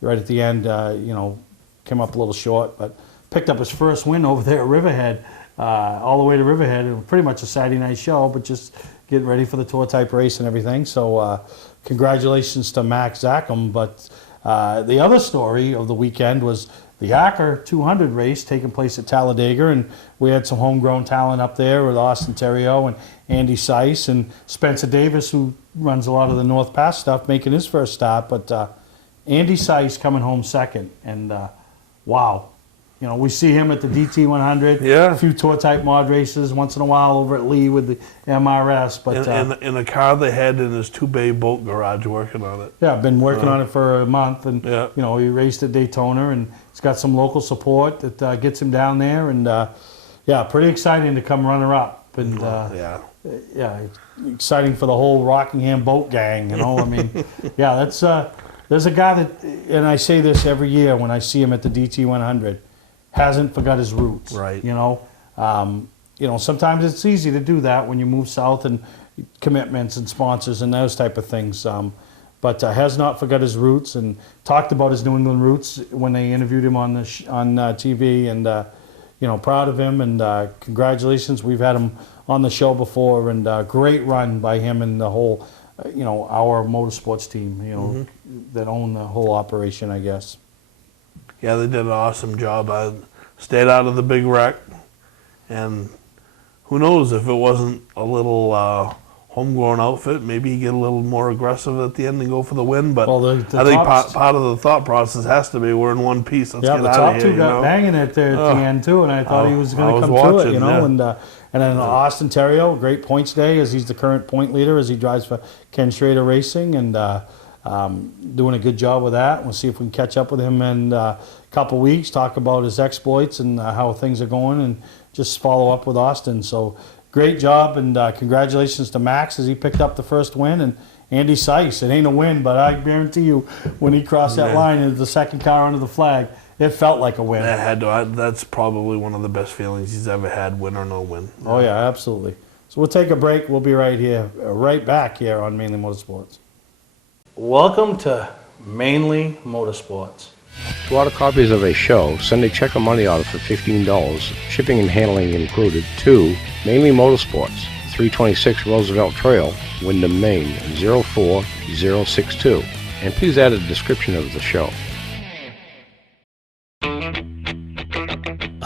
right at the end, you know, came up a little short, but picked up his first win over there at Riverhead, all the way to Riverhead. It was pretty much a Saturday night show, but just getting ready for the tour type race and everything. So congratulations to Max Zackham. But the other story of the weekend was the Acker 200 race taking place at Talladega, and we had some homegrown talent up there with Austin Terrio and Andy Seiss and Spencer Davis, who runs a lot of the North Pass stuff, making his first stop. But Andy Seiss coming home second, and wow. You know, we see him at the DT 100, Yeah. a few tour-type mod races, once in a while over at Lee with the MRS. But in a car they had in his two-bay boat garage working on it. yeah, I've been working on it for a month, and Yeah. you know, he raced at Daytona, and he's got some local support that gets him down there, and yeah, pretty exciting to come runner-up, and Yeah. yeah, exciting for the whole Rockingham boat gang. You know, I mean, yeah, that's there's a guy that, and I say this every year when I see him at the DT 100. Hasn't forgot his roots. Right. You know, sometimes it's easy to do that when you move south and commitments and sponsors and those type of things. But has not forgot his roots and talked about his New England roots when they interviewed him on the on TV, and you know, proud of him, and congratulations. We've had him on the show before, and great run by him and the whole, you know, our motorsports team. You know, that own the whole operation, I guess. Yeah, they did an awesome job. I stayed out of the big wreck, and who knows if it wasn't a little homegrown outfit, maybe you get a little more aggressive at the end and go for the win. But Well, the I think tops- part of the thought process has to be we're in one piece. Let's Yeah, get the out top of two here. got you know? banging it there at the end too, and I thought he was I going to was come to it, watching, you know. yeah. And then Austin Terrio, great points day as he's the current point leader as he drives for Ken Schrader Racing, and doing a good job with that. We'll see if we can catch up with him in a couple weeks, talk about his exploits and how things are going, and just follow up with Austin. So great job, and congratulations to Max as he picked up the first win, and Andy Seiss. It ain't a win, but I guarantee you when he crossed that line into the second car under the flag, it felt like a win. That's probably one of the best feelings he's ever had, win or no win. Oh yeah, absolutely. So we'll take a break. We'll be right here, right back here on Mainly Motorsports. Welcome to Mainely Motorsports. To order copies of a show, send a check or money order for $15, shipping and handling included, to Mainly Motorsports, 326 Roosevelt Trail, Windham, Maine, 04062. And please add a description of the show.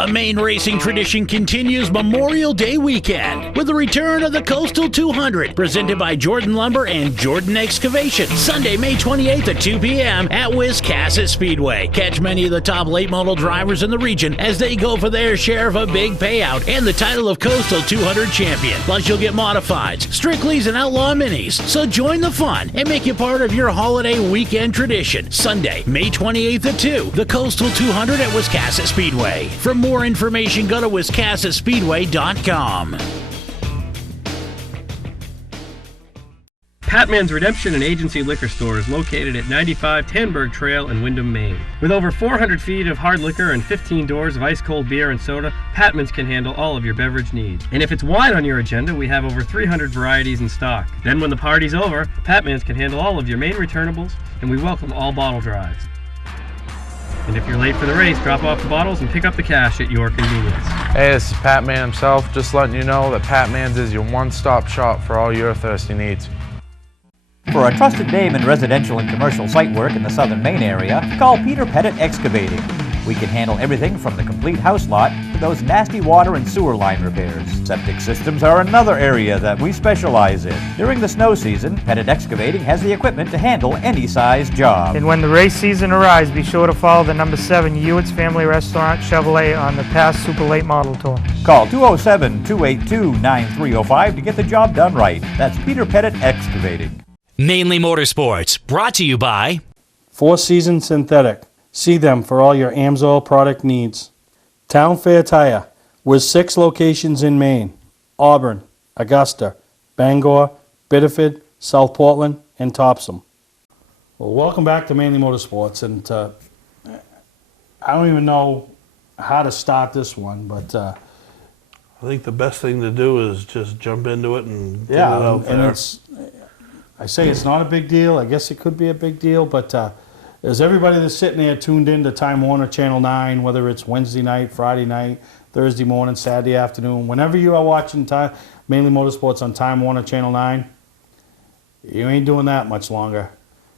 A Maine racing tradition continues Memorial Day weekend with the return of the Coastal 200, presented by Jordan Lumber and Jordan Excavation, Sunday, May 28th at 2 p.m. at Wiscasset Speedway. Catch many of the top late model drivers in the region as they go for their share of a big payout and the title of Coastal 200 champion. Plus, you'll get modifieds, Strictly's, and Outlaw Minis. So join the fun and make it part of your holiday weekend tradition. Sunday, May 28th at 2, the Coastal 200 at Wiscasset Speedway. For more information, go to wiscassetspeedway.com. Patman's Redemption and Agency Liquor Store is located at 95 Tanberg Trail in Windham, Maine. With over 400 feet of hard liquor and 15 doors of ice-cold beer and soda, Patman's can handle all of your beverage needs. And if it's wine on your agenda, we have over 300 varieties in stock. Then when the party's over, Patman's can handle all of your Maine returnables, and we welcome all bottle drives. And if you're late for the race, drop off the bottles and pick up the cash at your convenience. Hey, this is Pat Man himself, just letting you know that Pat Man's is your one-stop shop for all your thirsty needs. For a trusted name in residential and commercial site work in the southern Maine area, call Peter Pettit Excavating. We can handle everything from the complete house lot to those nasty water and sewer line repairs. Septic systems are another area that we specialize in. During the snow season, Pettit Excavating has the equipment to handle any size job. And when the race season arrives, be sure to follow the number 7 Hewitt's Family Restaurant Chevrolet on the past Super Late Model Tour. Call 207-282-9305 to get the job done right. That's Peter Pettit Excavating. Mainly Motorsports, brought to you by Four Seasons Synthetic. See them for all your AMSOIL product needs. Town Fair Tire, with 6 locations in Maine: Auburn, Augusta, Bangor, Biddeford, South Portland, and Topsom. Well, welcome back to Mainly Motorsports, and I don't even know how to start this one, but I think the best thing to do is just jump into it and get it yeah, out and there. I say it's not a big deal. I guess it could be a big deal, but there's everybody that's sitting there tuned in to Time Warner Channel 9, whether it's Wednesday night, Friday night, Thursday morning, Saturday afternoon. Whenever you are watching Mainly Motorsports on Time Warner Channel 9, you ain't doing that much longer.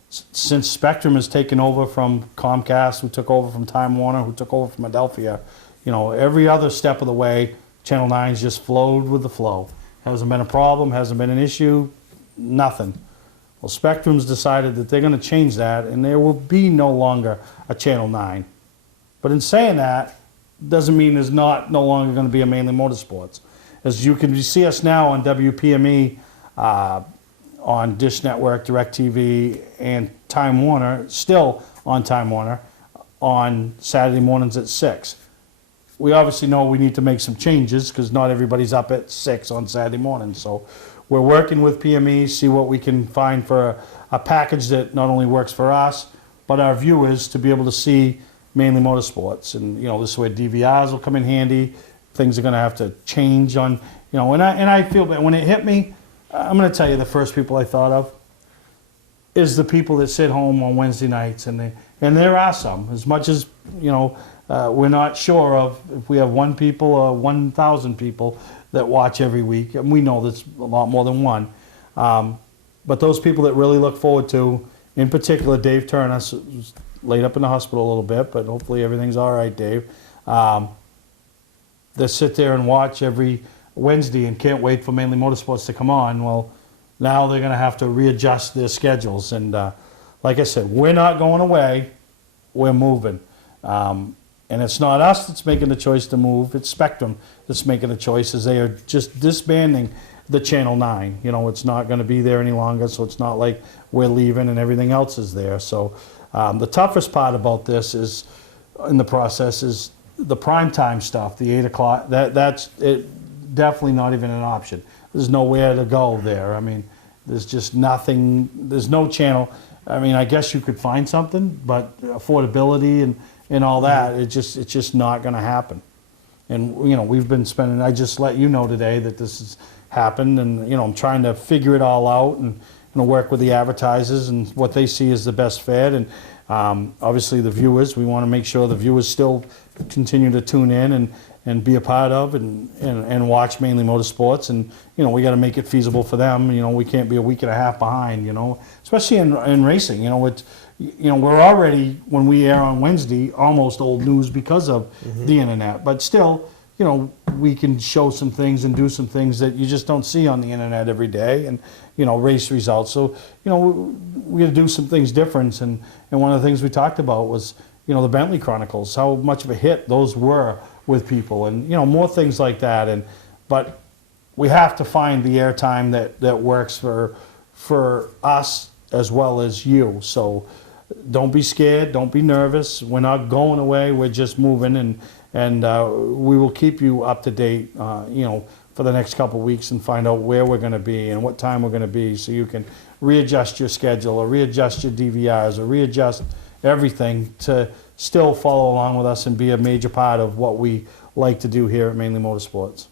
Since Spectrum has taken over from Comcast, who took over from Time Warner, who took over from Adelphia, you know, every other step of the way, Channel 9's just flowed with the flow. Hasn't been a problem, hasn't been an issue, nothing. Well, Spectrum's decided that they're going to change that, and there will be no longer a Channel 9. But in saying that, doesn't mean there's no longer going to be a Mainly Motorsports. As you can see us now on WPME, on Dish Network, DirecTV, and Time Warner, still on Time Warner, on Saturday mornings at 6. We obviously know we need to make some changes because not everybody's up at 6 on Saturday morning. So we're working with PME, see what we can find for a package that not only works for us, but our viewers to be able to see Mainly Motorsports. And, you know, this is where DVRs will come in handy. Things are going to have to change on, you know, and I feel that when it hit me, I'm going to tell you the first people I thought of is the people that sit home on Wednesday nights. And there are some, as much as, you know, we're not sure of if we have 1 people or 1,000 people that watch every week, and we know there's a lot more than one. But those people that really look forward to, in particular, Dave Turner, was laid up in the hospital a little bit, but hopefully everything's all right, Dave. That sit there and watch every Wednesday and can't wait for Mainly Motorsports to come on. Well, now they're going to have to readjust their schedules. And like I said, we're not going away. We're moving. And it's not us that's making the choice to move. It's Spectrum that's making the choice, as they are just disbanding the Channel 9. You know, it's not going to be there any longer, so it's not like we're leaving and everything else is there. So the toughest part about this is, in the process, is the primetime stuff, the 8 o'clock. That's it, definitely not even an option. There's nowhere to go there. I mean, there's just nothing. There's no channel. I mean, I guess you could find something, but affordability and all that, it's just not going to happen. And, you know, we've been spending, I just let you know today that this has happened, and, you know, I'm trying to figure it all out, and work with the advertisers and what they see as the best fit, and obviously the viewers. We want to make sure the viewers still continue to tune in and be a part of and watch Mainly Motorsports, and we got to make it feasible for them. We can't be a week and a half behind, especially in racing. We're already, when we air on Wednesday, almost old news because of the internet, but still, we can show some things and do some things that you just don't see on the internet every day, and race results. So we got to do some things different, and one of the things we talked about was the Bentley Chronicles, how much of a hit those were with people, and more things like that. But we have to find the airtime that works for us as well as you. So don't be scared, don't be nervous. We're not going away, we're just moving, and we will keep you up to date for the next couple of weeks and find out where we're going to be and what time we're going to be, so you can readjust your schedule or readjust your DVRs or readjust everything to still follow along with us and be a major part of what we like to do here at Mainly Motorsports.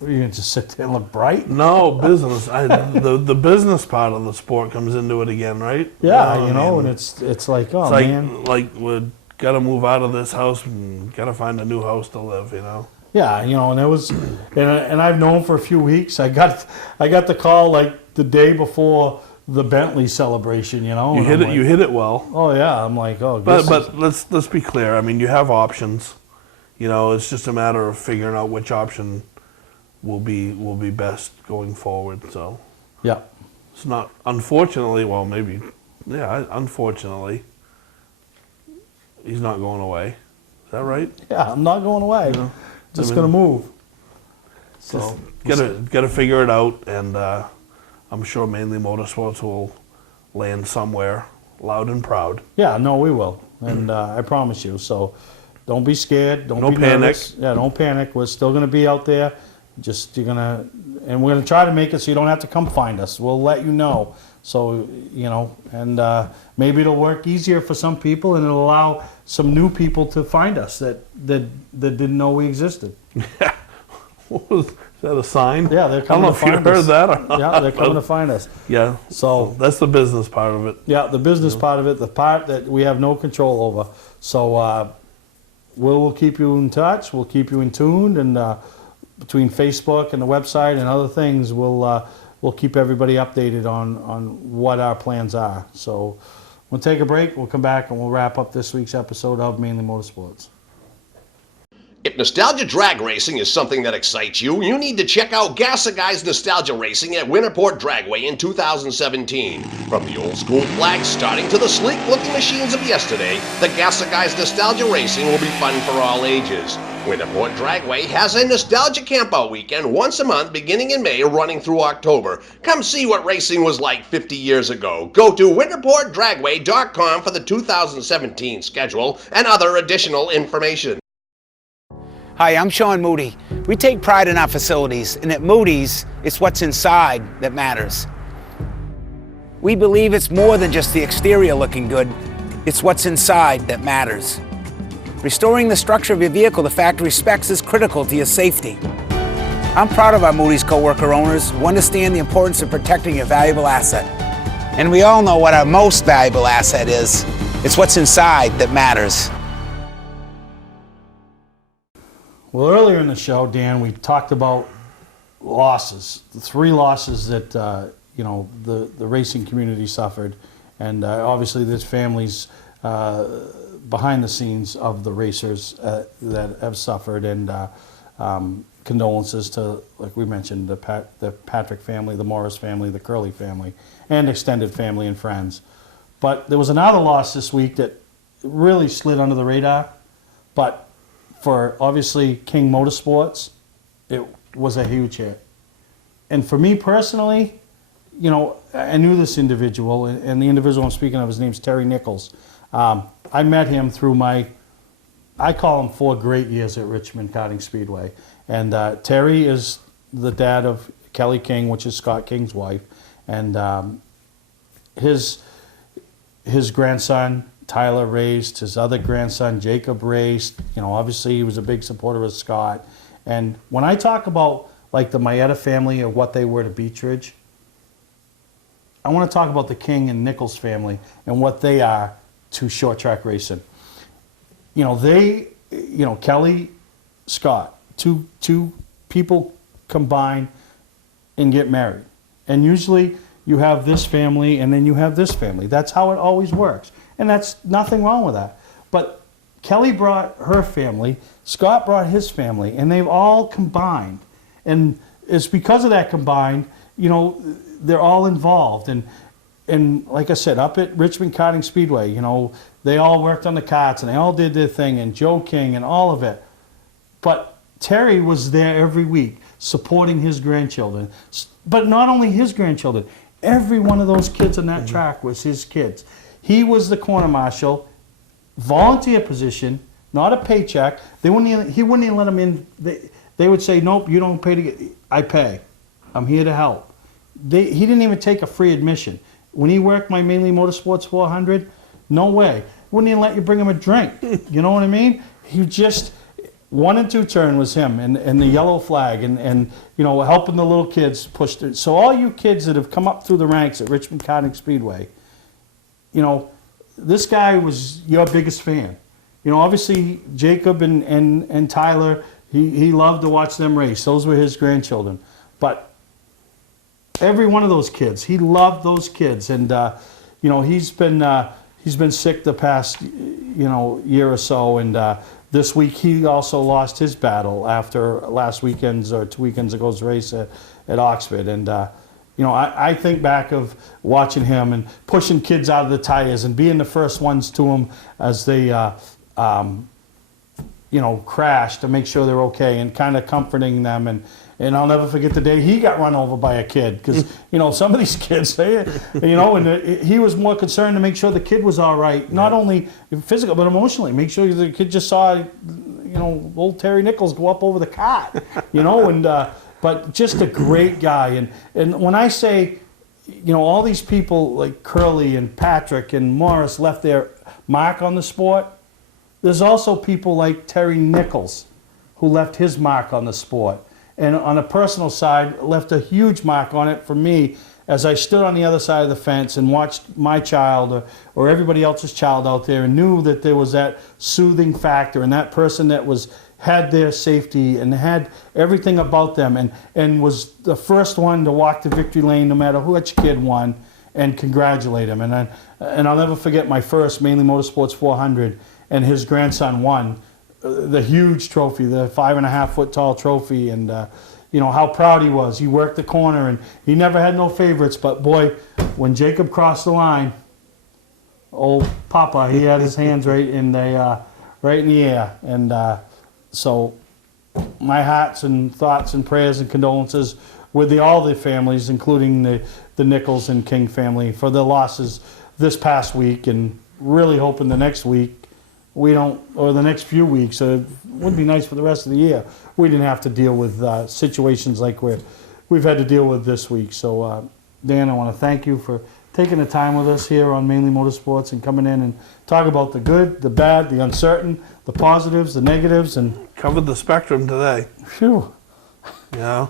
Are you going to just sit there and look bright? No, business. The business part of the sport comes into it again, right? Yeah, and it's like, oh, it's man. like we've got to move out of this house and got to find a new house to live, Yeah, and it was, and I've known for a few weeks. I got the call like the day before the Bentley celebration, You hit it. You hit it well. Oh yeah, I'm like, oh. But let's be clear. I mean, you have options. It's just a matter of figuring out which option will be best going forward. So yeah, it's not, unfortunately. Well, maybe, yeah. Unfortunately, he's not going away. Is that right? Yeah, I'm not going away. Just gonna move. So gotta figure it out, and I'm sure Mainly Motorsports will land somewhere loud and proud. Yeah, no, we will, and I promise you. So don't be scared. Don't be panic. nervous. Yeah, don't panic. We're still gonna be out there. We're gonna try to make it so you don't have to come find us. We'll let you know. So and maybe it'll work easier for some people, and it'll allow some new people to find us that didn't know we existed. Is that a sign? Yeah, they're coming to find us. I don't know if you heard that or not. Yeah, they're coming to find us. Yeah. So that's the business part of it. Yeah, the business part of it, the part that we have no control over. So we'll keep you in touch. We'll keep you in tune, and between Facebook and the website and other things, we'll keep everybody updated on what our plans are. So we'll take a break. We'll come back and we'll wrap up this week's episode of Mainly Motorsports. If nostalgia drag racing is something that excites you, you need to check out Gassa Guys Nostalgia Racing at Winterport Dragway in 2017. From the old school flags starting to the sleek looking machines of yesterday, the Gassa Guys Nostalgia Racing will be fun for all ages. Winterport Dragway has a nostalgia campout weekend once a month beginning in May running through October. Come see what racing was like 50 years ago. Go to winterportdragway.com for the 2017 schedule and other additional information. Hi, I'm Sean Moody. We take pride in our facilities, and at Moody's, it's what's inside that matters. We believe it's more than just the exterior looking good, it's what's inside that matters. Restoring the structure of your vehicle to factory specs is critical to your safety. I'm proud of our Moody's co-worker owners who understand the importance of protecting your valuable asset. And we all know what our most valuable asset is. It's what's inside that matters. Well, earlier in the show, Dan, we talked about losses, the 3 losses that the racing community suffered, and obviously there's families behind the scenes of the racers that have suffered, and condolences to, like we mentioned, the Patrick family, the Morris family, the Curley family, and extended family and friends. But there was another loss this week that really slid under the radar, but for obviously King Motorsports, it was a huge hit. And for me personally, I knew this individual, and the individual I'm speaking of, his name's Terry Nichols. I met him through I call him 4 great years at Richmond Karting Speedway. And Terry is the dad of Kelly King, which is Scott King's wife. And his grandson, Tyler, raced. His other grandson, Jacob, raced. Obviously he was a big supporter of Scott. And when I talk about like the Maeta family of what they were to Beechridge, I want to talk about the King and Nichols family and what they are to short track racing. You know, Kelly, Scott, two people combine and get married. And usually you have this family and then you have this family. That's how it always works. And that's nothing wrong with that. But Kelly brought her family, Scott brought his family, and they've all combined. And it's because of that combined, you know, they're all involved. And like I said, up at Richmond Karting Speedway, you know, they all worked on the karts and they all did their thing, and Joe King and all of it. But Terry was there every week supporting his grandchildren. But not only his grandchildren, every one of those kids on that track was his kids. He was the corner marshal, volunteer position, not a paycheck. He wouldn't even let them in. They would say, nope, you don't pay to get, I pay. I'm here to help. He didn't even take a free admission. When he worked my Mainely Motorsports 400, no way. Wouldn't even let you bring him a drink. You know what I mean? He just, 1 and 2 turn was him, and the yellow flag, and you know, helping the little kids push it. So all you kids that have come up through the ranks at Richmond Karting Speedway, you know, this guy was your biggest fan. You know, obviously Jacob and Tyler, he loved to watch them race. Those were his grandchildren. But every one of those kids, he loved those kids. And you know, he's been sick the past, you know, year or so. And this week he also lost his battle after last weekend's or 2 weekends ago's race at Oxford. And you know, I think back of watching him and pushing kids out of the tires and being the first ones to them as they, you know, crash to make sure they're okay, and kind of comforting them. And I'll never forget the day he got run over by a kid, because, you know, some of these kids, you know, and he was more concerned to make sure the kid was all right, not only physical but emotionally. Make sure the kid just saw, you know, old Terry Nichols go up over the cart, you know, and but just a great guy. And when I say, you know, all these people like Curley and Patrick and Morris left their mark on the sport, there's also people like Terry Nichols who left his mark on the sport. And on a personal side, left a huge mark on it for me as I stood on the other side of the fence and watched my child or everybody else's child out there, and knew that there was that soothing factor and that person that had their safety and had everything about them, and was the first one to walk the victory lane no matter which kid won, and congratulate him. And I'll never forget my first Mainely Motorsports 400, and his grandson won the huge trophy, the 5.5 foot tall trophy, and you know how proud he was. He worked the corner and he never had no favorites, but boy, when Jacob crossed the line, old Papa, he had his hands right in the air. And so my hearts and thoughts and prayers and condolences with all the families, including the Nichols and King family, for the losses this past week, and really hoping the next week or the next few weeks, it would be nice for the rest of the year, we didn't have to deal with situations like we've had to deal with this week. So Dan, I want to thank you for taking the time with us here on Mainely Motorsports and coming in and talk about the good, the bad, the uncertain, the positives, the negatives, and covered the spectrum today. Phew. Yeah.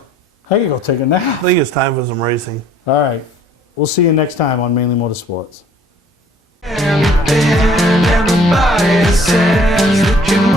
I can go take a nap. I think it's time for some racing. All right. We'll see you next time on Mainely Motorsports. Everybody says that you